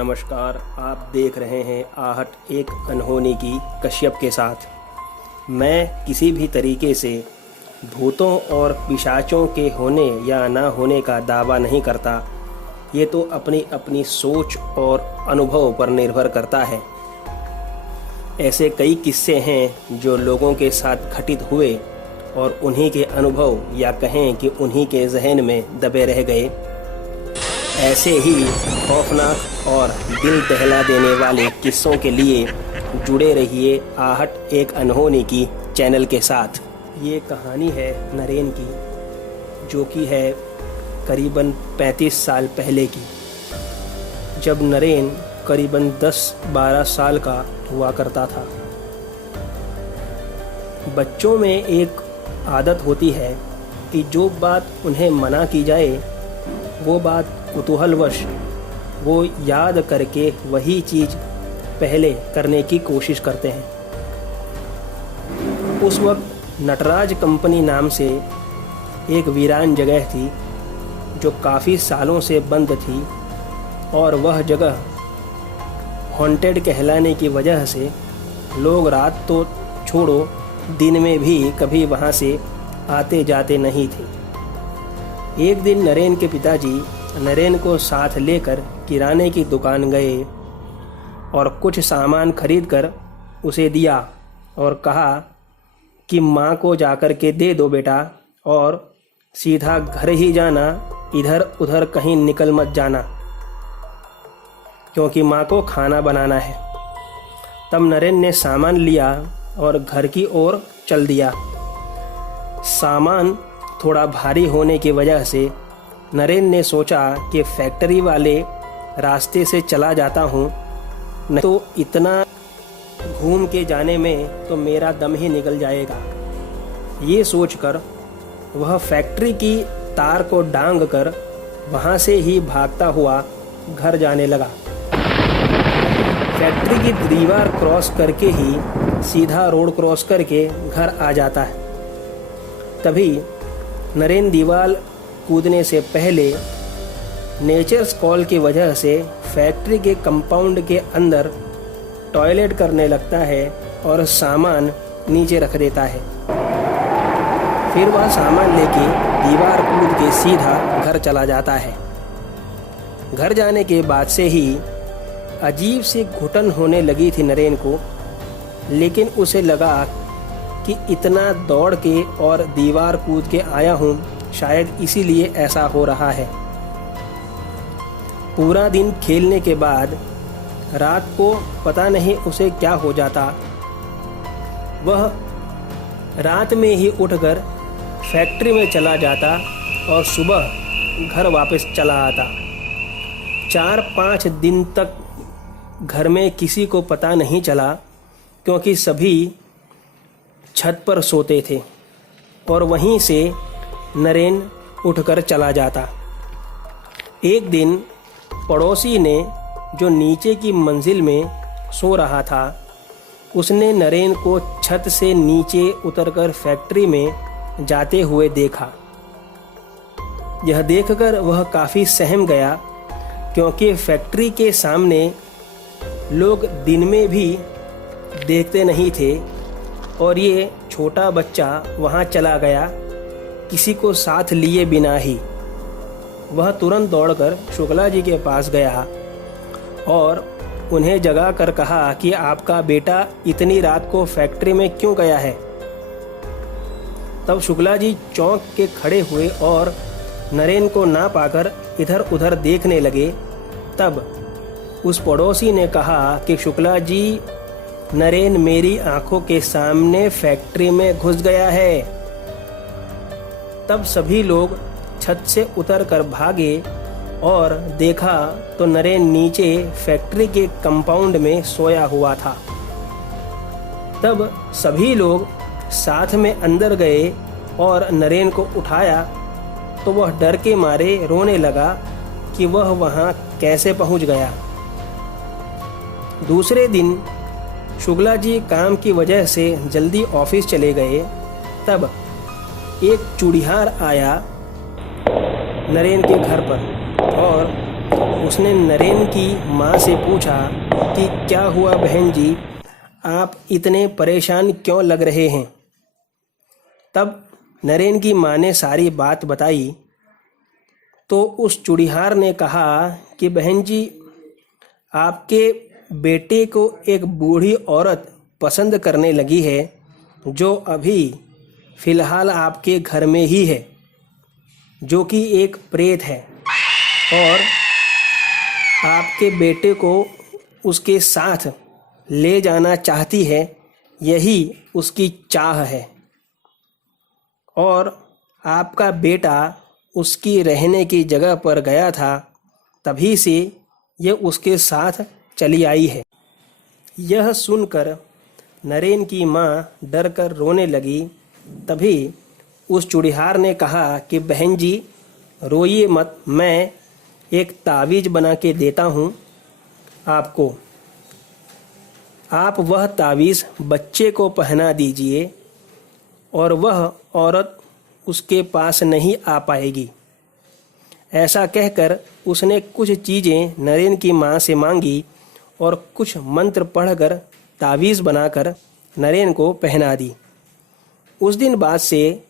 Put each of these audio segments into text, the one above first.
नमस्कार। आप देख रहे हैं आहट एक अनहोनी की कश्यप के साथ। मैं किसी भी तरीके से भूतों और पिशाचों के होने या ना होने का दावा नहीं करता। ये तो अपनी अपनी सोच और अनुभव पर निर्भर करता है। ऐसे कई किस्से हैं जो लोगों के साथ घटित हुए और उन्हीं के अनुभव या कहें कि उन्हीं के जहन में दबे रह गए। ऐसे ही खौफनाक और दिल दहला देने वाले किस्सों के लिए जुड़े रहिए आहट एक अनहोनी की चैनल के साथ। ये कहानी है नरेन की, जो कि है करीबन 35 साल पहले की, जब नरेन करीबन 10-12 साल का हुआ करता था। बच्चों में एक आदत होती है कि जो बात उन्हें मना की जाए वो बात कुतूहलवश वो याद करके वही चीज़ पहले करने की कोशिश करते हैं। उस वक्त नटराज कंपनी नाम से एक वीरान जगह थी जो काफ़ी सालों से बंद थी, और वह जगह हॉन्टेड कहलाने की वजह से लोग रात तो छोड़ो दिन में भी कभी वहाँ से आते जाते नहीं थे। एक दिन नरेन के पिताजी नरेन को साथ लेकर किराने की दुकान गए और कुछ सामान खरीदकर उसे दिया और कहा कि माँ को जाकर के दे दो बेटा, और सीधा घर ही जाना, इधर उधर कहीं निकल मत जाना, क्योंकि माँ को खाना बनाना है। तब नरेन ने सामान लिया और घर की ओर चल दिया। सामान थोड़ा भारी होने की वजह से नरेन ने सोचा कि फैक्ट्री वाले रास्ते से चला जाता हूँ, नहीं तो इतना घूम के जाने में तो मेरा दम ही निकल जाएगा। ये सोचकर वह फैक्ट्री की तार को डांग कर वहाँ से ही भागता हुआ घर जाने लगा। फैक्ट्री की दीवार क्रॉस करके ही सीधा रोड क्रॉस करके घर आ जाता है। तभी नरेन दीवार कूदने से पहले नेचर्स कॉल की वजह से फैक्ट्री के कंपाउंड के अंदर टॉयलेट करने लगता है और सामान नीचे रख देता है। फिर वह सामान लेके दीवार कूद के सीधा घर चला जाता है। घर जाने के बाद से ही अजीब सी घुटन होने लगी थी नरेन को, लेकिन उसे लगा कि इतना दौड़ के और दीवार कूद के आया हूँ, शायद इसीलिए ऐसा हो रहा है। पूरा दिन खेलने के बाद रात को पता नहीं उसे क्या हो जाता, वह रात में ही उठकर फैक्ट्री में चला जाता और सुबह घर वापस चला आता। 4-5 दिन तक घर में किसी को पता नहीं चला, क्योंकि सभी छत पर सोते थे और वहीं से नरेन उठकर चला जाता। एक दिन पड़ोसी ने, जो नीचे की मंजिल में सो रहा था, उसने नरेन को छत से नीचे उतरकर फैक्ट्री में जाते हुए देखा। यह देखकर वह काफ़ी सहम गया, क्योंकि फैक्ट्री के सामने लोग दिन में भी देखते नहीं थे और ये छोटा बच्चा वहाँ चला गया किसी को साथ लिए बिना ही। वह तुरंत दौड़कर शुक्ला जी के पास गया और उन्हें जगा कर कहा कि आपका बेटा इतनी रात को फैक्ट्री में क्यों गया है। तब शुक्ला जी चौंक के खड़े हुए और नरेन को ना पाकर इधर उधर देखने लगे। तब उस पड़ोसी ने कहा कि शुक्ला जी, नरेन मेरी आंखों के सामने फैक्ट्री में घुस गया है। तब सभी लोग छत से उतरकर भागे और देखा तो नरेन नीचे फैक्ट्री के कंपाउंड में सोया हुआ था। तब सभी लोग साथ में अंदर गए और नरेन को उठाया तो वह डर के मारे रोने लगा कि वह वहाँ कैसे पहुँच गया। दूसरे दिन शुक्ला जी काम की वजह से जल्दी ऑफिस चले गए। तब एक चूड़ीहार आया नरेन के घर पर और उसने नरेन की माँ से पूछा कि क्या हुआ बहन जी, आप इतने परेशान क्यों लग रहे हैं। तब नरेन की माँ ने सारी बात बताई तो उस चूड़ीहार ने कहा कि बहन जी, आपके बेटे को एक बूढ़ी औरत पसंद करने लगी है जो अभी फ़िलहाल आपके घर में ही है, जो कि एक प्रेत है और आपके बेटे को उसके साथ ले जाना चाहती है। यही उसकी चाह है और आपका बेटा उसकी रहने की जगह पर गया था, तभी से यह उसके साथ चली आई है। यह सुनकर नरेन की माँ डर कर रोने लगी। तभी उस चूड़ीहार ने कहा कि बहन जी, रोइए मत, मैं एक तावीज़ बना के देता हूँ आपको। आप वह तावीज़ बच्चे को पहना दीजिए और वह औरत उसके पास नहीं आ पाएगी। ऐसा कहकर उसने कुछ चीज़ें नरेन की माँ से मांगी और कुछ मंत्र पढ़कर तावीज़ बनाकर नरेन को पहना दी। उस दिन बाद से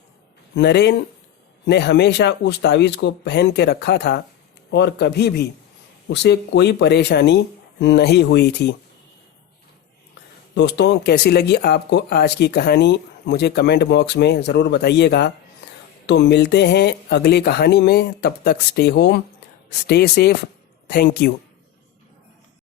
नरेन ने हमेशा उस तावीज़ को पहन के रखा था और कभी भी उसे कोई परेशानी नहीं हुई थी। दोस्तों, कैसी लगी आपको आज की कहानी, मुझे कमेंट बॉक्स में ज़रूर बताइएगा। तो मिलते हैं अगली कहानी में, तब तक stay home, stay safe. Thank you.